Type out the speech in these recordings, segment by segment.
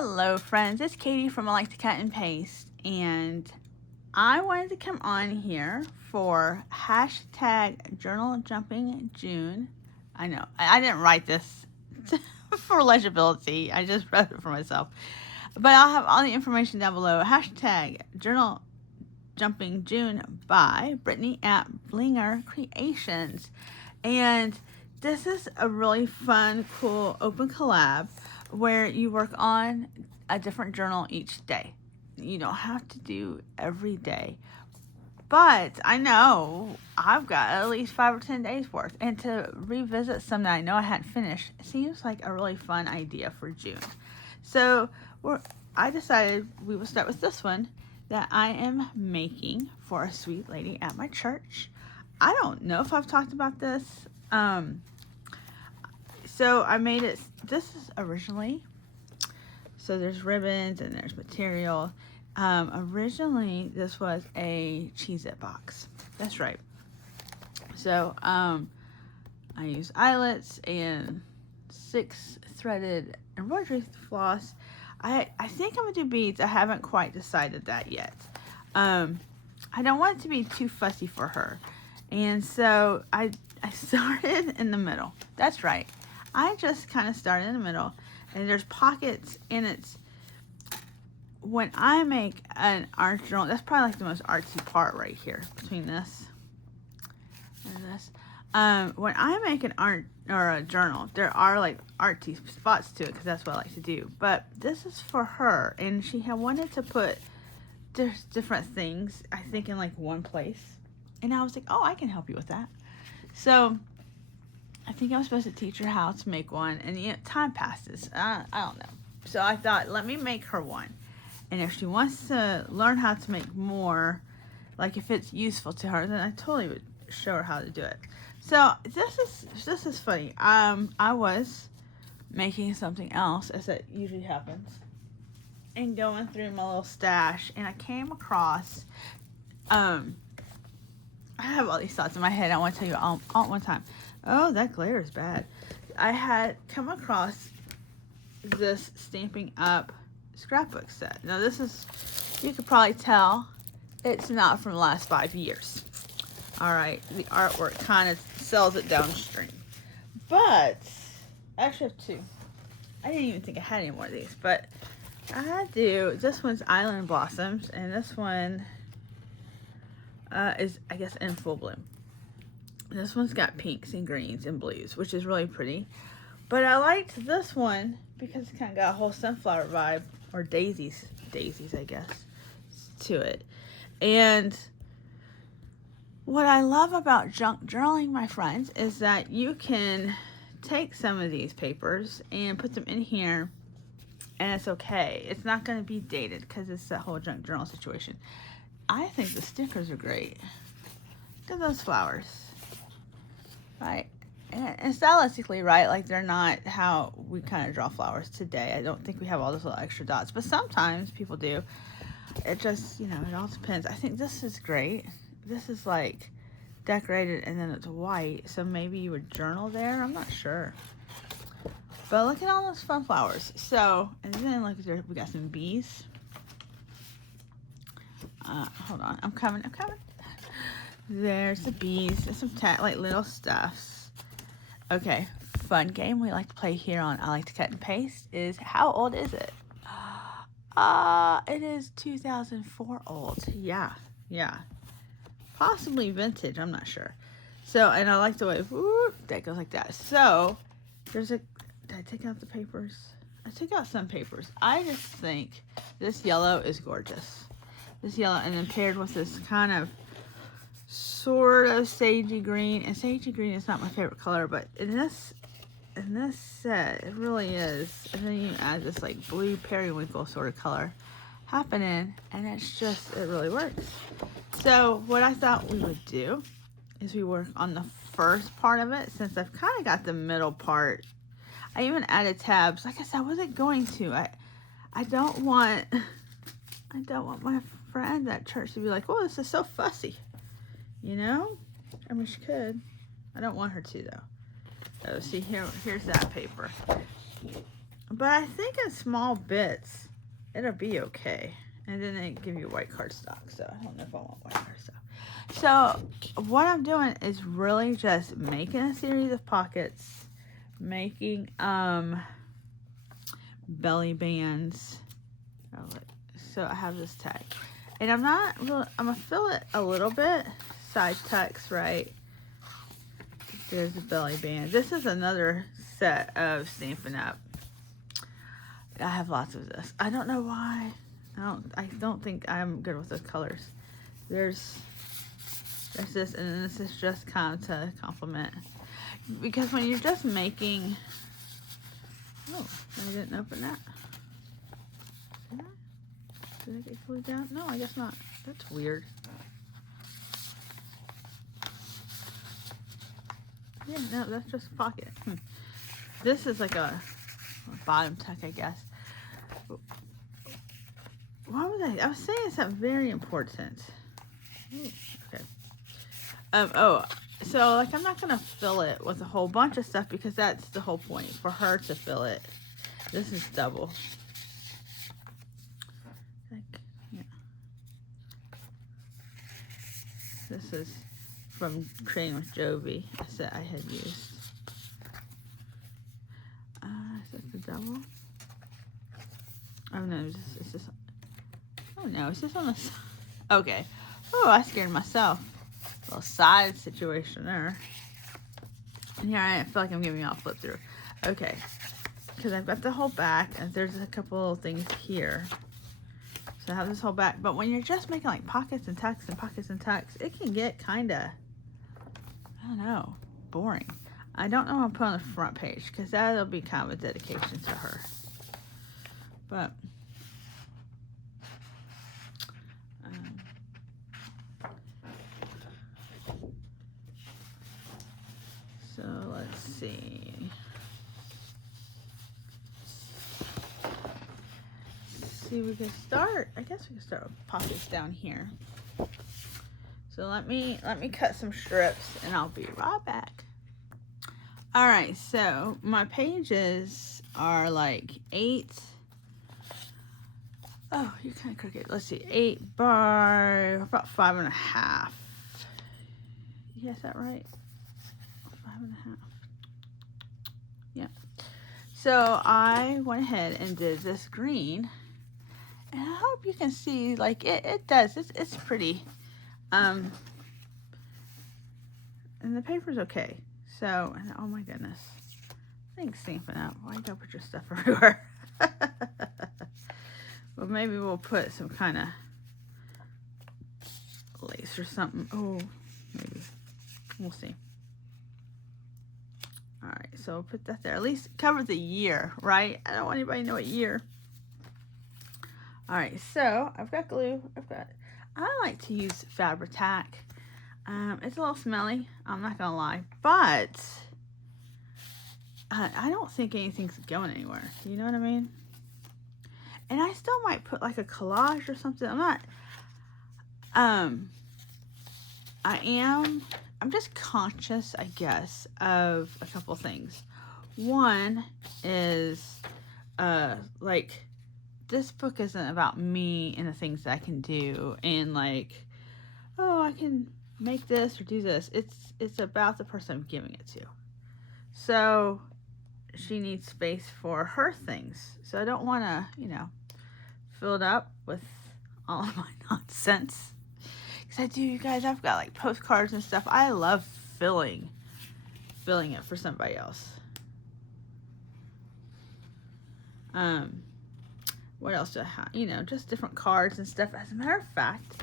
Hello friends, it's Katie from I Like to Cut and Paste, and I wanted to come on here for hashtag Journal Jumping June. I know, I didn't write this for legibility, I just wrote it for myself. But I'll have all the information down below. Hashtag Journal Jumping June by Brittany at Blinger Creations. And this is a really fun, cool, open collab where you work on a different journal each day. You don't have to do every day. But I know I've got at least 5 or 10 days worth. And to revisit some that I know I hadn't finished seems like a really fun idea for June. So I decided we will start with this one that I am making for a sweet lady at my church. I don't know if I've talked about this. So I made it, this is originally, so there's ribbons and there's material. Originally this was a Cheez-It box. That's right. So I used eyelets and 6 threaded embroidery floss. I think I'm gonna do beads. I haven't quite decided that yet. I don't want it to be too fussy for her. And so I started in the middle. That's right. I just kind of started in the middle, and there's pockets, and it's, when I make an art journal, that's probably like the most artsy part right here, between this and this. When I make an art or a journal, there are like artsy spots to it, because that's what I like to do. But this is for her, and she had wanted to put different things, I think, in like one place. And I was like, oh, I can help you with that. So I think I was supposed to teach her how to make one, and time passes. I don't know. So I thought, let me make her one. And if she wants to learn how to make more, like if it's useful to her, then I totally would show her how to do it. So this is funny. I was making something else, as it usually happens, and going through my little stash, and I came across, I have all these thoughts in my head. I want to tell you all at one time. Oh, that glare is bad. I had come across this Stampin' Up scrapbook set. Now this is, you could probably tell, it's not from the last 5 years. Alright, the artwork kind of sells it downstream. But, I actually have 2. I didn't even think I had any more of these, but I do. This one's Island Blossoms, and this one is, I guess, in full bloom. This one's got pinks and greens and blues, which is really pretty. But I liked this one because it kind of got a whole sunflower vibe, or daisies, I guess, to it. And what I love about junk journaling, my friends, is that you can take some of these papers and put them in here, and it's okay. It's not going to be dated because it's that whole junk journal situation. I think the stickers are great. Look at those flowers. Right? And stylistically, right? Like, they're not how we kind of draw flowers today. I don't think we have all those little extra dots, but sometimes people do. It just, it all depends. I think this is great. This is like decorated, and then it's white, so maybe you would journal there. I'm not sure. But look at all those fun flowers. So, and then look there, we got some bees. Hold on, I'm coming. There's the bees. There's some like little stuffs. Okay, fun game we like to play here on I Like to Cut and Paste is, how old is it? It is 2004 old. Yeah. Possibly vintage, I'm not sure. So, and I like the way, whoop, that goes like that. So, there's did I take out the papers? I took out some papers. I just think this yellow is gorgeous. This yellow, and then paired with this kind of sort of sagey green, and sagey green is not my favorite color, but in this set it really is. And then you add this like blue periwinkle sort of color happening, and it's just, it really works. So what I thought we would do is we work on the first part of it, since I've kind of got the middle part. I even added tabs. Like I said, I wasn't going to. I don't want my friend at church to be like, oh, this is so fussy. I mean, she could. I don't want her to, though. Oh, see, here's that paper. But I think in small bits, it'll be okay. And then they give you white cardstock, so I don't know if I want white cardstock. So what I'm doing is really just making a series of pockets, making belly bands. Oh, look. So I have this tag, and I'm gonna fill it a little bit. Side tucks, right? There's a belly band. This is another set of Stampin' Up. I have lots of this. I don't know why. I don't think I'm good with the colors. There's this, and then this is just kind of to compliment. Because when you're just making... Oh, I didn't open that. Did I get glued down? No, I guess not. That's weird. Yeah, no, that's just a pocket. This is like a bottom tuck, I guess. What was I was saying something very important. Ooh, okay. So like I'm not gonna fill it with a whole bunch of stuff because that's the whole point, for her to fill it. This is double. Like, yeah. This is from Creating with Jovi, a set I had used. Is this the double? Oh no, it's just, oh no, it's just on the side. Okay. Oh, I scared myself. A little side situation there. And here I feel like I'm giving y'all a flip through. Okay. Because I've got the whole back, and there's a couple of things here. So I have this whole back. But when you're just making like pockets and tucks and pockets and tucks, it can get kind of, I don't know, boring. I don't know what I'll put on the front page because that'll be kind of a dedication to her. But so let's see. See, we can start. I guess we can start with pockets down here. So let me cut some strips, and I'll be right back. All right, so my pages are like 8. Oh, you're kind of crooked. Let's see, 8 by about 5.5. Yeah, is that right? 5.5. Yeah. So I went ahead and did this green, and I hope you can see, like it does. It's pretty. And the paper's okay. So, oh my goodness. Thanks, Stampin' Up. Why you gotta put your stuff everywhere? Well, maybe we'll put some kind of lace or something. Oh, maybe. We'll see. All right, so we'll put that there. At least cover the year, right? I don't want anybody to know what year. All right, so I've got glue. I like to use Fabri-Tac. It's a little smelly, I'm not gonna lie, but I don't think anything's going anywhere. You know what I mean? And I still might put like a collage or something. I'm just conscious, I guess, of a couple things. One is, like, this book isn't about me and the things that I can do and like, oh, I can make this or do this. It's about the person I'm giving it to. So she needs space for her things. So I don't want to, fill it up with all of my nonsense. Because I do, you guys, I've got like postcards and stuff. I love filling it for somebody else. What else do I have? Just different cards and stuff. As a matter of fact,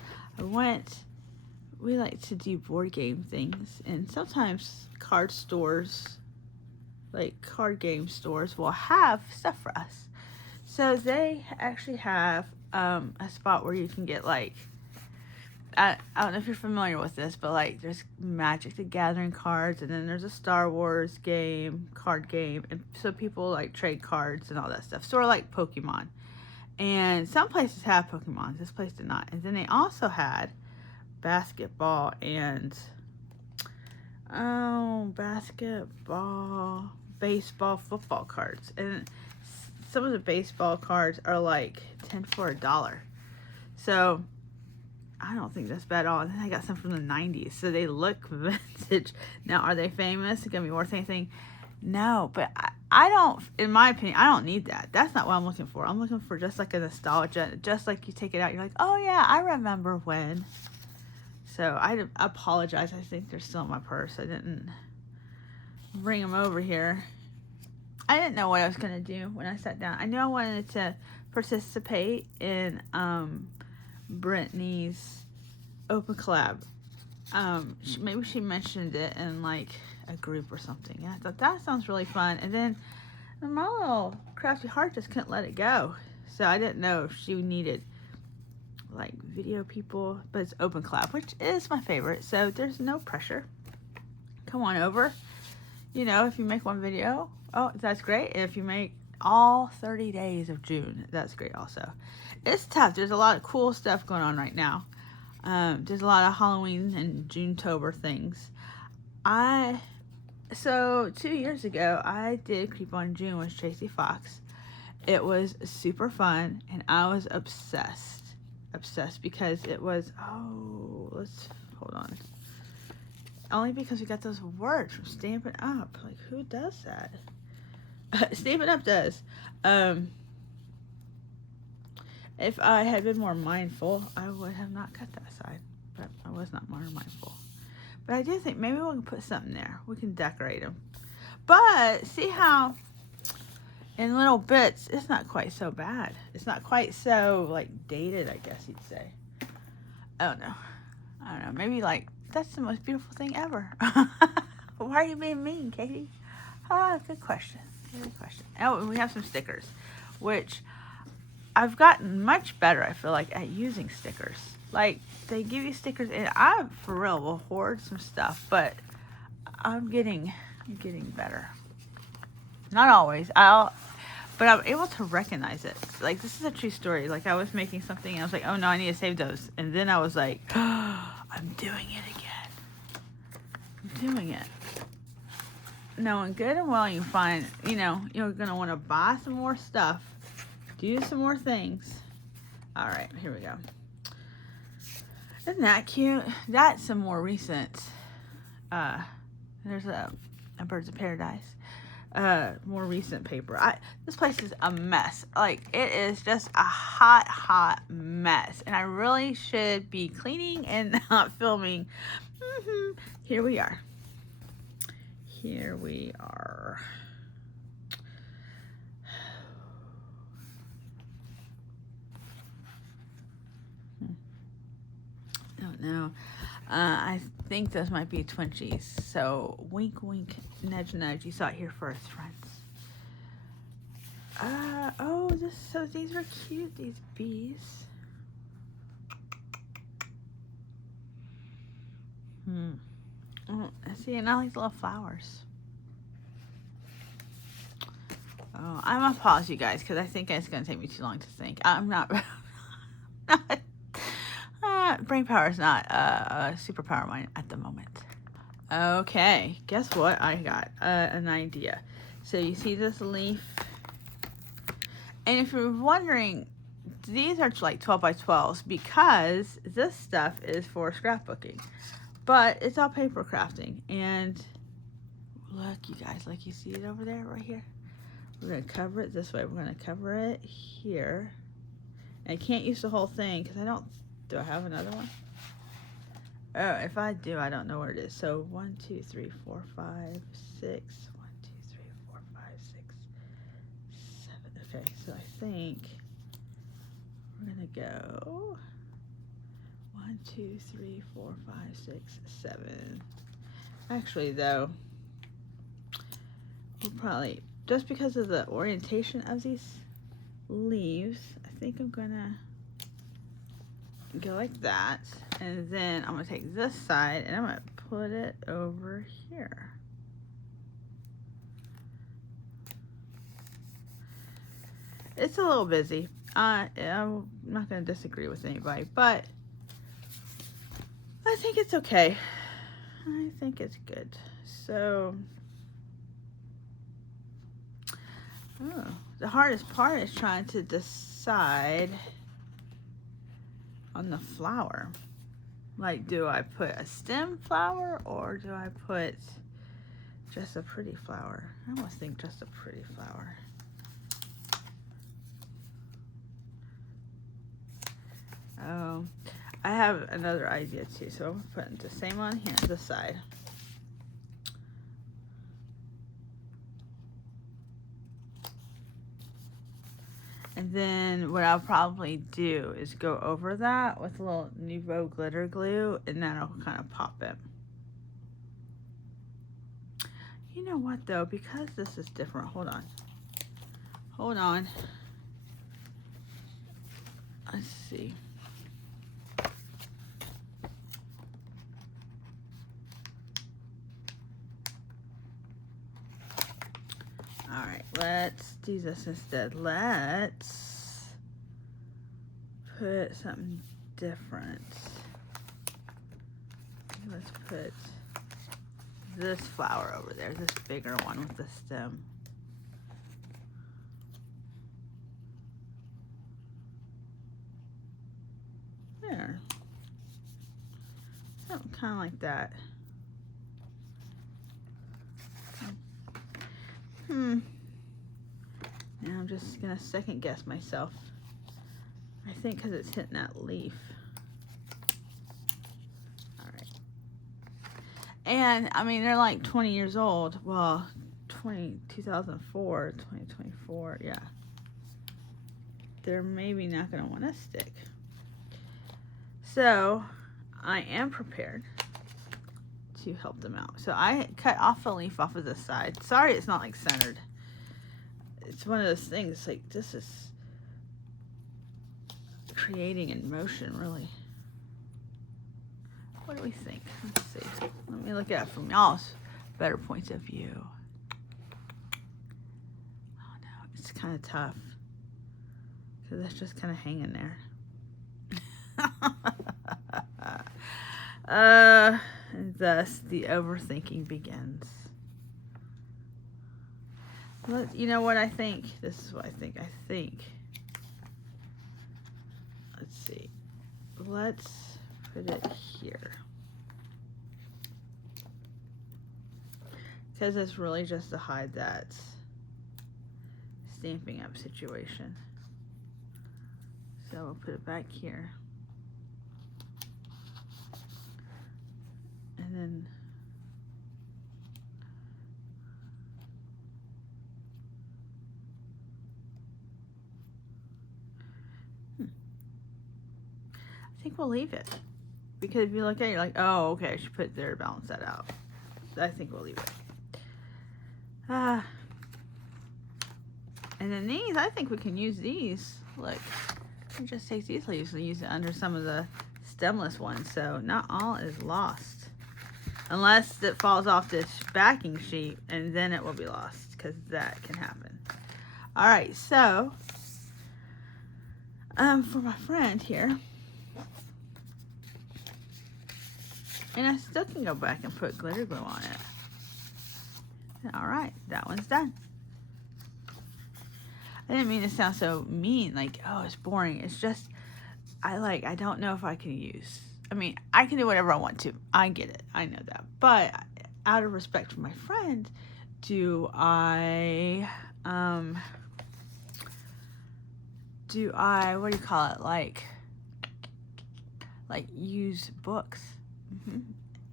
we like to do board game things, and sometimes card stores, like card game stores, will have stuff for us. So they actually have a spot where you can get like, I don't know if you're familiar with this, but like there's Magic the Gathering cards, and then there's a Star Wars card game, and so people like trade cards and all that stuff, sort of like Pokemon. And some places have Pokemon, this place did not. And then they also had basketball, baseball, football cards. And some of the baseball cards are like 10 for $1. So I don't think that's bad at all. And then I got some from the 90s, so they look vintage. Now, are they famous? It's gonna be worth anything? No, but I don't, in my opinion, I don't need that. That's not what I'm looking for. I'm looking for just like a nostalgia, just like you take it out, you're like, oh yeah, I remember when. So I apologize. I think they're still in my purse. I didn't bring them over here. I didn't know what I was gonna do when I sat down. I knew I wanted to participate in Brittany's open collab. Maybe she mentioned it in like a group or something, and I thought that sounds really fun. And then my little crafty heart just couldn't let it go, so I didn't know if she needed like video people, but it's open collab, which is my favorite, so there's no pressure. Come on over. You know, if you make one video, oh, that's great. If you make all 30 days of June, that's great also. It's tough. There's a lot of cool stuff going on right now. There's a lot of Halloween and June-tober things. So 2 years ago, I did Creep on June with Tracy Fox. It was super fun, and I was obsessed because it was, let's, hold on. Only because we got those words from Stampin' Up. Like, who does that? Stampin' Up does. If I had been more mindful, I would have not cut that side, but I was not more mindful. But I do think maybe we can put something there. We can decorate them. But see how in little bits, it's not quite so bad. It's not quite so like dated, I guess you'd say. I don't know. Maybe like that's the most beautiful thing ever. Why are you being mean, Katie? Good question. Good question. Oh, and we have some stickers, which I've gotten much better, I feel like, at using stickers. Like, they give you stickers, and I, for real, will hoard some stuff, but I'm getting better. Not always. But I'm able to recognize it. Like, this is a true story. Like, I was making something, and I was like, oh, no, I need to save those. And then I was like, I'm doing it again. I'm doing it. Knowing good and well, you find, you're going to want to buy some more stuff. Do some more things. All right, here we go. Isn't that cute? That's some more recent. There's a Birds of Paradise. More recent paper. This place is a mess. Like, it is just a hot mess. And I really should be cleaning and not filming. Here we are. Here we are. Don't know. I think those might be Twinchies. So wink, wink, nudge, nudge. You saw it here first, friends. So these were cute. These bees. Oh, see, and I like the little flowers. Oh, I'm apologize, you guys, because I think it's going to take me too long to think. I'm not. Brain power is not a superpower of mine at the moment. Okay, guess what? I got an idea. So you see this leaf? And if you're wondering, these are like 12 by 12s because this stuff is for scrapbooking. But it's all paper crafting. And look, you guys, like you see it over there, right here? We're going to cover it this way. We're going to cover it here. And I can't use the whole thing because I don't... Do I have another one? Oh, if I do, I don't know where it is. So 1, 2, 3, 4, 5, 6. 1, 2, 3, 4, 5, 6, 7. Okay, so I think we're gonna go 1, 2, 3, 4, 5, 6, 7. Actually, though, we'll probably, just because of the orientation of these leaves, I think I'm gonna go like that, and then I'm gonna take this side and I'm gonna put it over here. It's a little busy. I'm not gonna disagree with anybody, but I think it's okay. I think it's good. So, oh, The hardest part is trying to decide on the flower. Like, do I put a stem flower or do I put just a pretty flower? I almost think just a pretty flower. Oh, I have another idea too. So I'm putting the same on here, this side. And then what I'll probably do is go over that with a little Nouveau glitter glue, and that'll kind of pop it. You know what though, because this is different, hold on. Hold on. Let's see. All right, let's do this instead. Let's put something different. Let's put this flower over there, this bigger one with the stem. There. Something kind of like that. Now I'm just gonna second guess myself. I think because it's hitting that leaf. All right. And I mean, they're like 20 years old. Well, 2004, 2024, yeah. They're maybe not gonna want to stick. So I am prepared to help them out. So I cut off a leaf off of this side. Sorry it's not like centered. It's one of those things, like this is creating in motion, really. What do we think? Let's see. Let me look at it from y'all's better points of view. Oh no, it's kind of tough because that's just kind of hanging there. And thus the overthinking begins. You know what I think? This is what I think. Let's see. Let's put it here. Because it's really just to hide that Stampin' Up situation. So we'll put it back here. And then I think we'll leave it. Because if you look at it, you're like, oh, okay, I should put it there to balance that out. So I think we'll leave it. And then these, I think we can use these. Look, we just take these leaves and use it under some of the stemless ones. So not all is lost. Unless it falls off this backing sheet, and then it will be lost, because that can happen. All right, so for my friend here, and I still can go back and put glitter glue on it. All right, that one's done. I didn't mean to sound so mean, like, oh, it's boring. It's just, I don't know if I can use. I mean, I can do whatever I want to. I get it. I know that. But out of respect for my friend, do I, what do you call it? Like use books.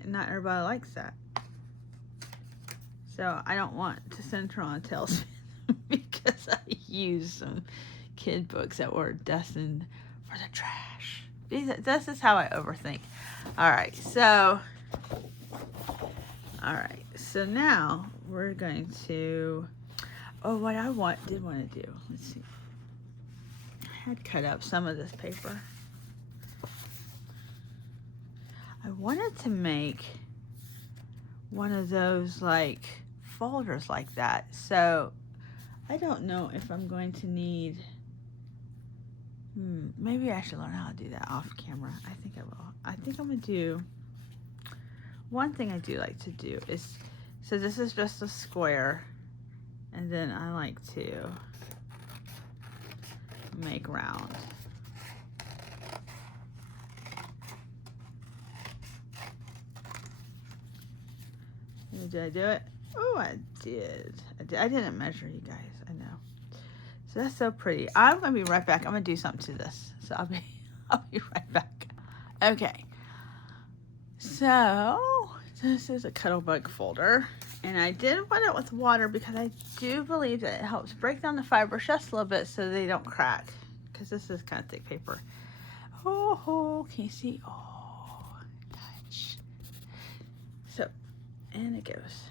Not everybody likes that. So I don't want to send her on a tailspin because I used some kid books that were destined for the trash. This is how I overthink. All right, so now we're going to, what I did want to do, let's see. I had cut up some of this paper. I wanted to make one of those like folders like that. So I don't know if I'm going to need, maybe I should learn how to do that off camera. I think I will. I think I'm gonna do, one thing I do like to do is, so this is just a square, and then I like to make round. Did I do it? Oh, I did. I didn't measure, you guys. I know. So that's so pretty. I'm gonna be right back. I'm gonna do something to this. So I'll be right back. Okay. So this is a Cuddlebug folder, and I did wet it with water because I do believe that it helps break down the fibers just a little bit so they don't crack. Because this is kind of thick paper. Oh, can you see? Oh, touch. So, and it goes.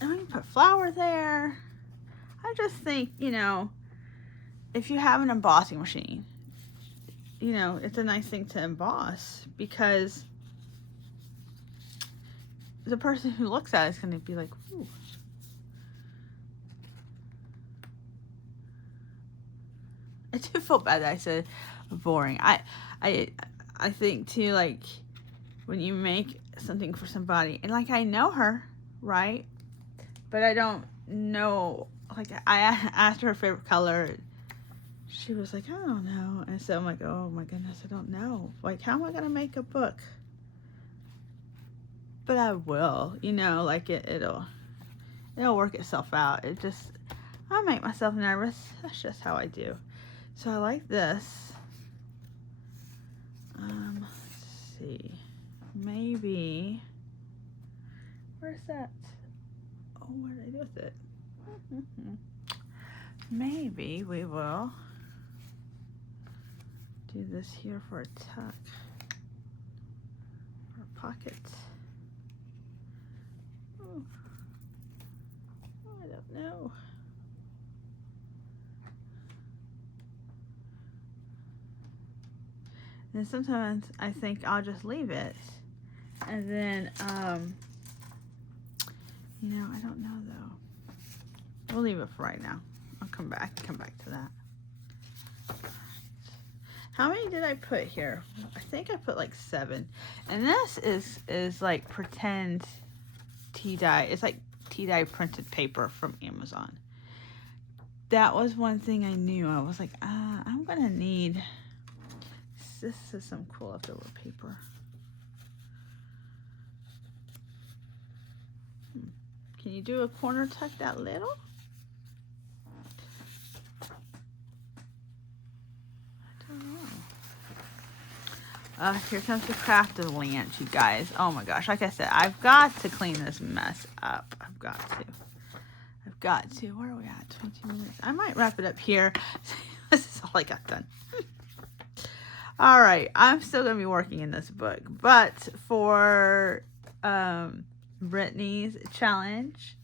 And we can put flour there. I just think, you know, if you have an embossing machine, you know, it's a nice thing to emboss because the person who looks at it is going to be like, ooh. I do feel bad that I said boring. I think too, like, when you make something for somebody, and like I know her, right? But I don't know, like I asked her favorite color. She was like, I don't know. And so I'm like, oh my goodness, I don't know. Like, how am I going to make a book? But I will, you know, like it'll work itself out. It just, I make myself nervous. That's just how I do. So I like this. Let's see. Maybe, where's that? Oh, what did I do with it? Maybe we will do this here for a tuck or a pocket. Oh, I don't know. And sometimes I think I'll just leave it, and then you know, I don't know though. We'll leave it for right now. I'll come back to that. How many did I put here? I think I put like 7. And this is like pretend tea dye. It's like tea dye printed paper from Amazon. That was one thing I knew. I was like, I'm gonna need, this is some cool leftover paper. Can you do a corner tuck that little? I don't know. Here comes the craft of lunch, you guys. Oh my gosh. Like I said, I've got to clean this mess up. I've got to. Where are we at? 20 minutes. I might wrap it up here. This is all I got done. All right. I'm still going to be working in this book. But for Brittany's challenge,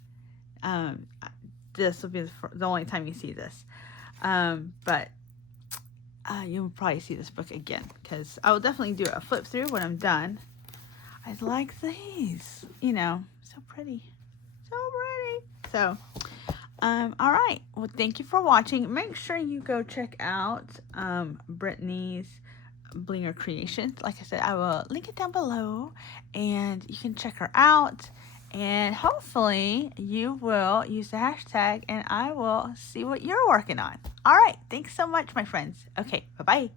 this will be the only time you see this. But you'll probably see this book again because I will definitely do a flip through when I'm done. I like these, you know, so pretty. So, all right. Well, thank you for watching. Make sure you go check out Brittany's Blinger Creations. Like I said, I will link it down below, and you can check her out. And hopefully you will use the hashtag, and I will see what you're working on. All right. Thanks so much, my friends. Okay. Bye-bye.